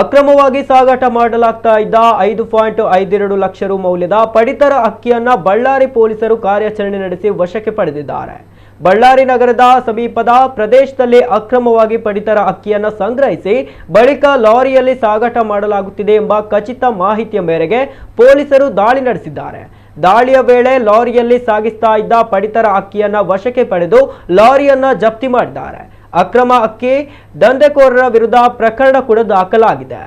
ಅಕ್ರಮವಾಗಿ ಸಾಗಾಟ ಮಾಡಲಾಗ್ತಾ ಇದ್ದ 5.52 ಲಕ್ಷ ರು ಮೌಲ್ಯದ ಪಡಿತರ ಅಕ್ಕಿಯನ್ನ ಬಳ್ಳಾರಿ ಪೊಲೀಸರು ಕಾರ್ಯಾಚರಣೆ ನಡೆಸಿ ವಶಕ್ಕೆ ಪಡೆದಿದ್ದಾರೆ. ಬಳ್ಳಾರಿ ನಗರದ ಸಮೀಪದ ಪ್ರದೇಶದಲ್ಲಿ ಅಕ್ರಮವಾಗಿ ಪಡಿತರ ಅಕ್ಕಿಯನ್ನ ಸಂಗ್ರಹಿಸಿ ಬಳಿಕ ಲಾರಿಯಲ್ಲಿ ಸಾಗಾಟ ಮಾಡಲಾಗುತ್ತಿದೆ ಎಂಬ ಖಚಿತ ಮಾಹಿತಿಯ ಮೇರೆಗೆ ಪೊಲೀಸರು ದಾಳಿ ನಡೆಸಿದ್ದಾರೆ. ದಾಳಿಯ ವೇಳೆ ಲಾರಿಯಲ್ಲಿ ಸಾಗಿಸ್ತಾ ಇದ್ದ ಪಡಿತರ ಅಕ್ಕಿಯನ್ನ ವಶಕ್ಕೆ ಪಡೆದು ಲಾರಿಯನ್ನ ಜಪ್ತಿ ಮಾಡಿದ್ದಾರೆ. ಅಕ್ರಮ ಅಕ್ಕಿ ದಂಧೆಕೋರರ ವಿರುದ್ಧ ಪ್ರಕರಣ ಕೂಡ ದಾಖಲಾಗಿದೆ.